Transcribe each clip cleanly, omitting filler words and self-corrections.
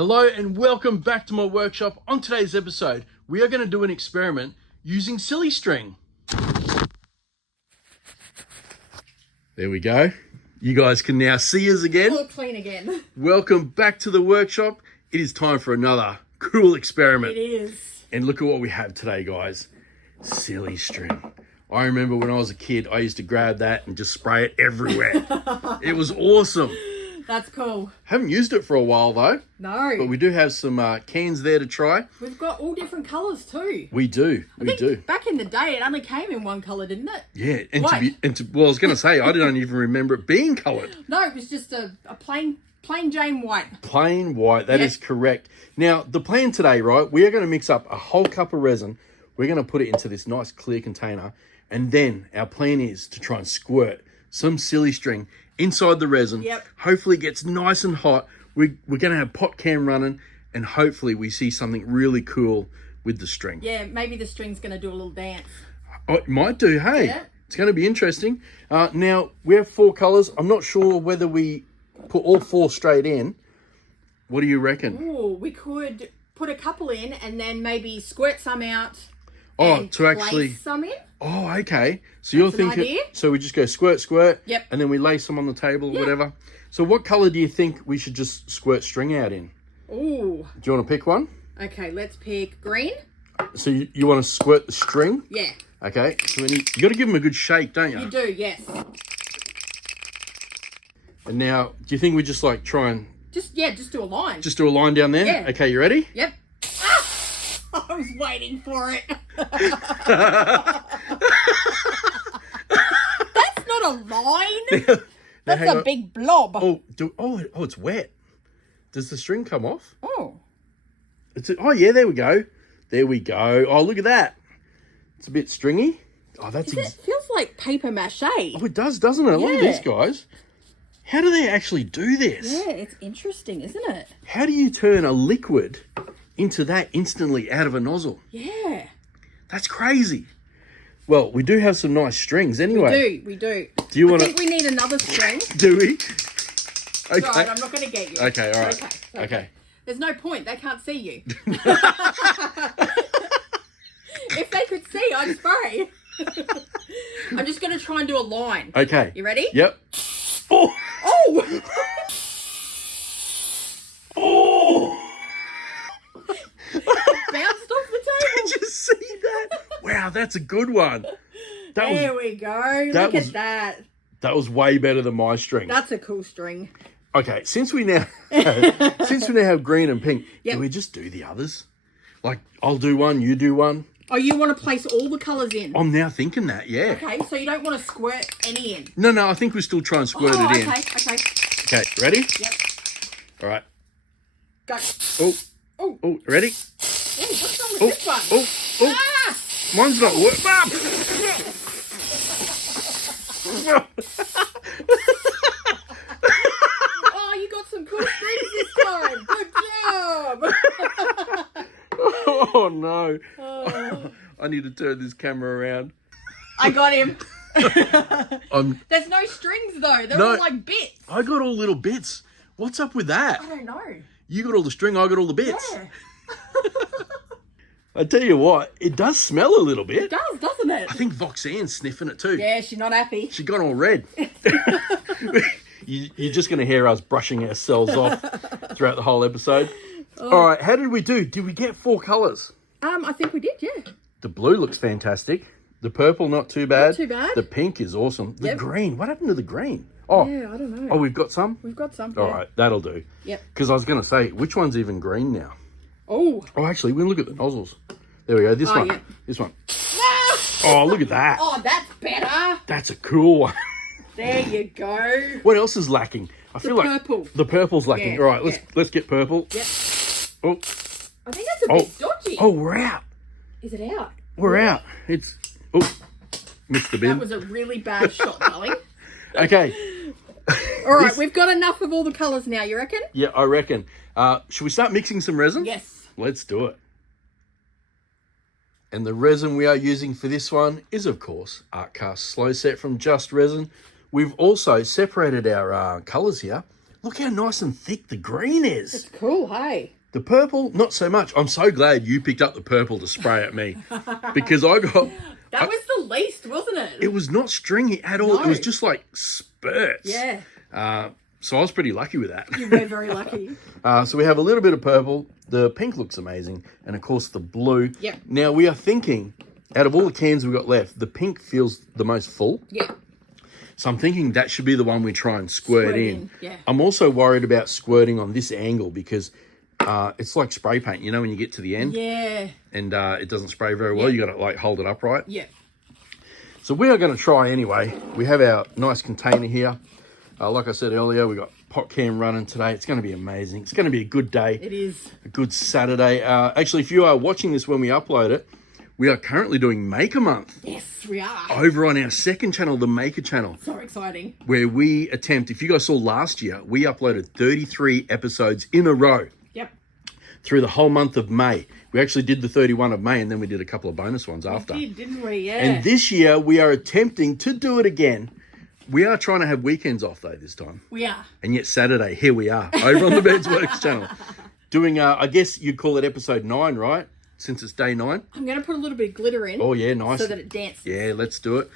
Hello and welcome back to my workshop. On today's episode, we are going to do an experiment using silly string. There we go. You guys can now see us again. All clean again. Welcome back to the workshop. It is time for another cool experiment. It is. And look at what we have today, guys. Silly string. I remember when I was a kid, I used to grab that and just spray it everywhere. It was awesome. That's cool. Haven't used it for a while though. No. But we do have some cans there to try. We've got all different colours too. We do. I think back in the day, it only came in one colour, didn't it? Yeah. Well, I was going to say, I don't even remember it being coloured. No, it was just a plain Jane white. Plain white. That is correct. Now, the plan today, right, we are going to mix up a whole cup of resin. We're going to put it into this nice clear container. And then our plan is to try and squirt some silly string inside the resin. Yep. Hopefully it gets nice and hot. We're going to have pot cam running and hopefully we see something really cool with the string. Yeah, maybe the string's going to do a little dance. Oh, it might do, hey. Yeah. It's going to be interesting. Now, we have 4 colours. I'm not sure whether we put all 4 straight in. What do you reckon? Oh, we could put a couple in and then maybe squirt some out. Oh, to actually... place some in. Oh, okay. So you're thinking... idea. So we just go squirt, squirt. Yep. And then we lay some on the table or whatever. So what colour do you think we should just squirt string out in? Ooh. Do you want to pick one? Okay, let's pick green. So you want to squirt the string? Yeah. Okay. So you got to give them a good shake, don't you? You do, yes. And now, do you think we just like try and... Just do a line. Just do a line down there? Yeah. Okay, you ready? Yep. Ah! I was waiting for it. That's not a line. That's a big blob. Oh, it's wet. Does the string come off? Oh. Oh, yeah, there we go. There we go. Oh, look at that. It's a bit stringy. Oh, It feels like paper mache. Oh, it does, doesn't it? Look at this, guys. How do they actually do this? Yeah, it's interesting, isn't it? How do you turn a liquid into that instantly out of a nozzle? Yeah. That's crazy. Well, we do have some nice strings anyway. We do. Do you want to... I think we need another string. Do we? Okay. Right, I'm not going to get you. Okay, all right. Okay. There's no point. They can't see you. If they could see, I'd spray. I'm just going to try and do a line. Okay. You ready? Yep. Oh! Oh! Oh! Bounced off the table. Did you see that? Wow, that's a good one. There we go. Look at that. That was way better than my string. That's a cool string. Okay, since we now have green and pink, Yep. do we just do the others? Like, I'll do one, you do one. Oh, you want to place all the colours in? I'm now thinking that, yeah. Okay, so you don't want to squirt any in? No, I think we still try and squirt it in. Okay. Okay, ready? Yep. All right. Go. Oh, ready? Ooh, what's wrong with this one? Oh. Ah! Mine's not working. Oh, you got some cool strings this time. Good job. Oh, no. Oh. I need to turn this camera around. I got him. There's no strings though. They're all like bits. I got all little bits. What's up with that? I don't know. You got all the string, I got all the bits. Yeah. I tell you what, it does smell a little bit. It does, doesn't it? I think Voxanne's sniffing it too. Yeah, she's not happy. She got all red. You're just going to hear us brushing ourselves off throughout the whole episode. Oh. All right, how did we do? Did we get 4 colours? I think we did, yeah. The blue looks fantastic. The purple, not too bad. Not too bad. The pink is awesome. The green, what happened to the green? Oh, yeah, I don't know. Oh, we've got some? We've got some. All right, that'll do. Yep. Because I was going to say, which one's even green now? Oh. Oh, actually, we can look at the nozzles. There we go. This one. Yeah. This one. Oh, look at that. Oh, that's better. That's a cool one. There you go. What else is lacking? I feel like purple. The purple's lacking. Yeah, All right, let's get purple. Yep. Oh. I think that's a bit dodgy. Oh, we're out. Is it out? We're out. It's missed the bin. That was a really bad shot, darling. Okay. All right, we've got enough of all the colours now, you reckon? Yeah, I reckon. Should we start mixing some resin? Yes. Let's do it. And the resin we are using for this one is, of course, Art Cast Slow Set from Just Resin. We've also separated our colours here Look how nice and thick the green is. It's cool, hey? The purple, not so much. I'm so glad you picked up the purple to spray at me because I got... That was the least, wasn't it? It was not stringy at all. No. It was just like spurts. Yeah. So I was pretty lucky with that. You were very lucky. So we have a little bit of purple. The pink looks amazing. And of course the blue. Yep. Now we are thinking, out of all the cans we've got left, the pink feels the most full. Yeah. So I'm thinking that should be the one we try and squirt in. Yeah. I'm also worried about squirting on this angle because it's like spray paint, you know, when you get to the end. Yeah. And it doesn't spray very well. You got to like hold it upright. Yeah. So we are going to try anyway. We have our nice container here. Like I said earlier, we got pot cam running today. It's going to be amazing. It's going to be a good day. It is. A good Saturday. Actually, if you are watching this when we upload it, we are currently doing Maker Month. Yes, we are. Over on our second channel, the Maker channel. So exciting. Where we attempt, if you guys saw last year, we uploaded 33 episodes in a row. Yep. Through the whole month of May. We actually did the 31 of May and then we did a couple of bonus ones after. We did, didn't we? Yeah. And this year we are attempting to do it again. We are trying to have weekends off though this time. We are. And yet Saturday, here we are over on the BENSWORX channel. Doing, I guess you'd call it episode 9, right? Since it's day 9. I'm going to put a little bit of glitter in. Oh yeah, nice. So that it dances. Yeah, let's do it.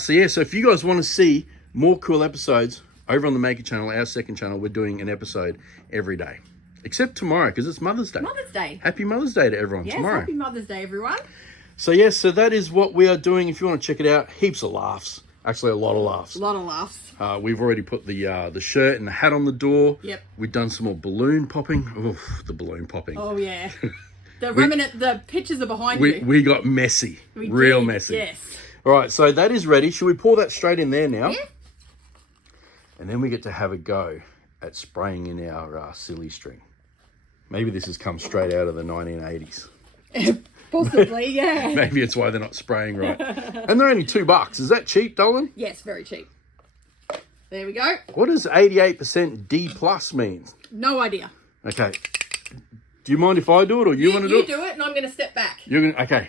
So if you guys want to see more cool episodes over on the Maker channel, our second channel, we're doing an episode every day. Except tomorrow, because it's Mother's Day. Mother's Day. Happy Mother's Day to everyone tomorrow. Happy Mother's Day, everyone. So yes, so that is what we are doing. If you want to check it out, heaps of laughs. Actually, a lot of laughs. A lot of laughs. We've already put the shirt and the hat on the door. Yep. We've done some more balloon popping. Oof, the balloon popping. Oh, yeah. The pictures are behind you. We got messy. Real messy. Yes. All right, so that is ready. Should we pour that straight in there now? Yeah. And then we get to have a go at spraying in our silly string. Maybe this has come straight out of the 1980s. Possibly, yeah. Maybe it's why they're not spraying right. And they're only $2. Is that cheap, Dolan? Yes, very cheap. There we go. What does 88% D plus mean? No idea. Okay. Do you mind if I do it or you want to do it? You do it and I'm going to step back. You're going to... Okay.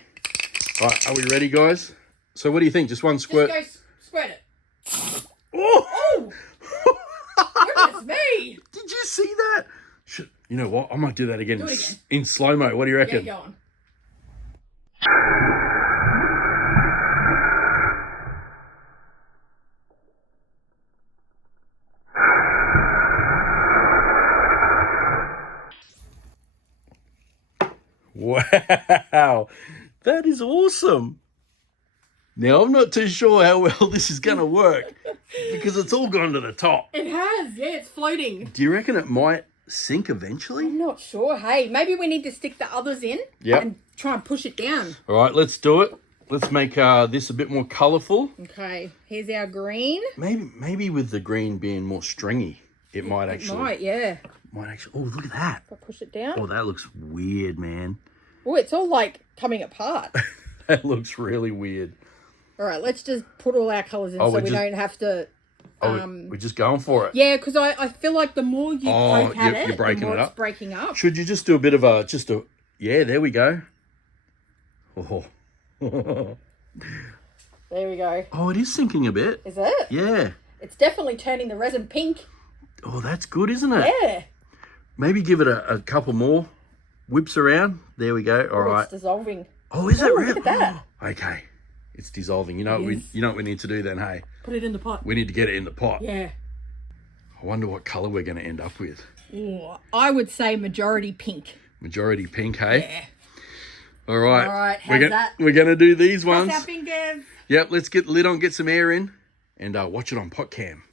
All right, are we ready, guys? So what do you think? Just one squirt? Just go squirt it. Oh! Goodness me. Did you see that? You know what? I might do that again. Do it again. In slow-mo. What do you reckon? Yeah, go on. Wow, that is awesome. Now, I'm not too sure how well this is going to work because it's all gone to the top. It has, yeah, it's floating. Do you reckon it might sink eventually? I'm not sure. Hey, maybe we need to stick the others in and try and push it down. All right, let's do it. Let's make this a bit more colourful. Okay, here's our green. Maybe with the green being more stringy, it might actually... It might, yeah. Might actually... Oh, look at that. If I push it down. Oh, that looks weird, man. Oh, it's all like coming apart. That looks really weird. All right, let's just put all our colours in so we don't have to... we're just going for it. Yeah, because I feel like the more you poke at it, you're breaking the more it up. it's breaking up. Should you just do a bit of a... Yeah, there we go. Oh. There we go. Oh, it is sinking a bit. Is it? Yeah. It's definitely turning the resin pink. Oh, that's good, isn't it? Yeah. Maybe give it a couple more whips around. There we go. All right. It's dissolving. Oh, is it really? Look at that. Okay. It's dissolving. You know what we need to do then, hey? Put it in the pot. We need to get it in the pot. Yeah. I wonder what colour we're going to end up with. Ooh, I would say majority pink. Majority pink, hey? Yeah. All right. All right, how's that? We're going to do these ones. Cross our fingers. Yep, let's get the lid on, get some air in, and watch it on pot cam.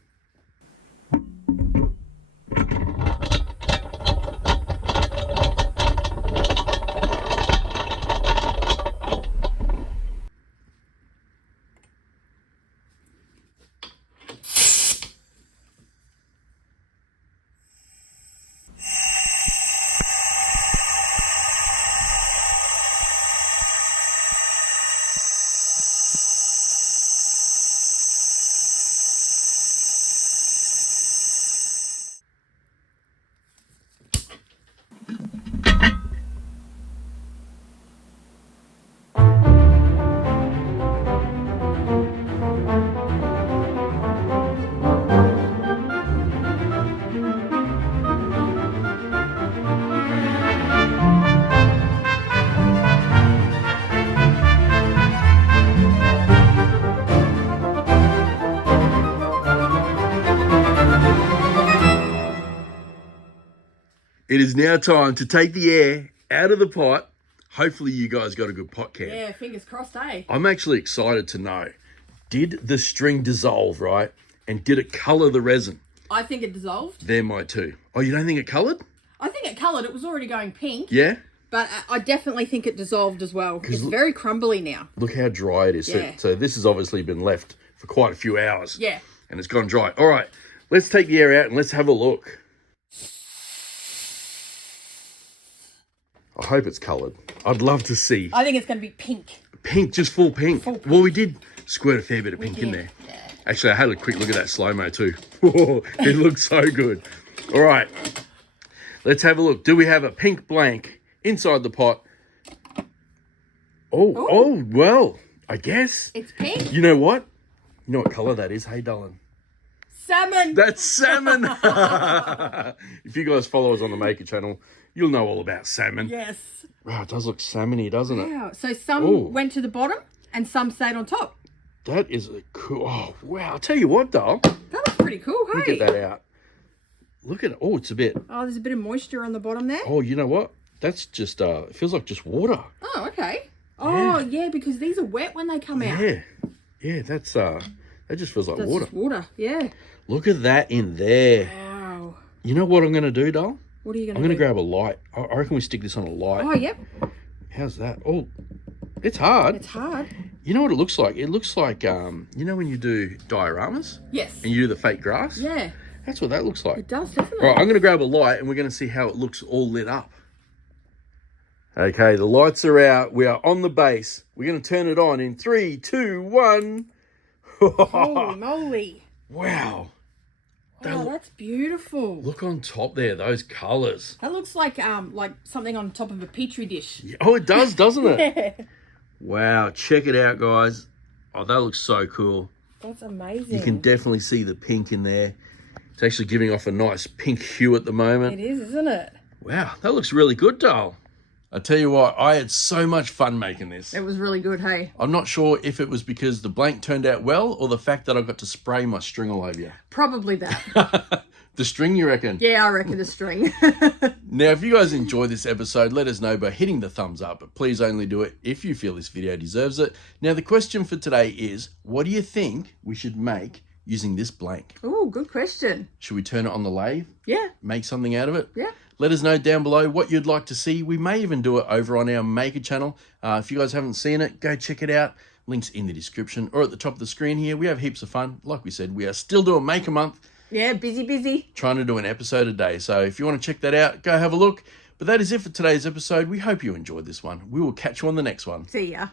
It is now time to take the air out of the pot. Hopefully you guys got a good pot can. Yeah, fingers crossed, eh? I'm actually excited to know, did the string dissolve, right? And did it colour the resin? I think it dissolved. They're my two. Oh, you don't think it coloured? I think it coloured. It was already going pink. Yeah? But I definitely think it dissolved as well. It's very crumbly now. Look how dry it is. Yeah. So this has obviously been left for quite a few hours. Yeah. And it's gone dry. All right, let's take the air out and let's have a look. I hope it's coloured. I'd love to see. I think it's going to be pink. Pink, just full pink. Full pink. Well, we did squirt a fair bit of pink in there. Yeah. Actually, I had a quick look at that slow-mo too. It looks so good. All right, let's have a look. Do we have a pink blank inside the pot? Oh, well, I guess. It's pink. You know what? You know what colour that is? Hey, darling. Salmon. That's salmon. If you guys follow us on the Maker channel, you'll know all about salmon. Yes. Wow, it does look salmony, doesn't it? Wow. So some went to the bottom and some stayed on top. That is a cool. Oh, wow. I'll tell you what, doll. That looks pretty cool, hey? Let me get that out. Look at it. Oh, it's a bit. Oh, there's a bit of moisture on the bottom there. Oh, you know what? That's just, it feels like just water. Oh, okay. Oh, yeah, because these are wet when they come out. Yeah. Yeah, that just feels like That's water. just water, yeah. Look at that in there. Wow. You know what I'm going to do, doll? What are you going to do? I'm going to grab a light. I reckon we stick this on a light. Oh, yep. How's that? Oh, it's hard. It's hard. You know what it looks like? It looks like, you know when you do dioramas? Yes. And you do the fake grass? Yeah. That's what that looks like. It does, definitely. All right, I'm going to grab a light and we're going to see how it looks all lit up. Okay, the lights are out. We are on the base. We're going to turn it on in 3, 2, 1. Holy moly. Wow. Wow, that's beautiful. Look on top there, those colours. That looks like something on top of a petri dish. Oh, it does, doesn't it? Yeah. Wow, check it out, guys. Oh, that looks so cool. That's amazing. You can definitely see the pink in there. It's actually giving off a nice pink hue at the moment. It is, isn't it? Wow, that looks really good, doll. I tell you what, I had so much fun making this. It was really good, hey? I'm not sure if it was because the blank turned out well or the fact that I got to spray my string all over you. Probably that. The string, you reckon? Yeah, I reckon the string. Now, if you guys enjoyed this episode, let us know by hitting the thumbs up, but please only do it if you feel this video deserves it. Now, the question for today is, what do you think we should make using this blank? Oh, good question. Should we turn it on the lathe? Yeah. Make something out of it? Yeah. Let us know down below what you'd like to see. We may even do it over on our Maker channel. If you guys haven't seen it, go check it out. Links in the description or at the top of the screen here. We have heaps of fun. Like we said, we are still doing Maker Month. Yeah, busy. Trying to do an episode a day. So if you want to check that out, go have a look. But that is it for today's episode. We hope you enjoyed this one. We will catch you on the next one. See ya.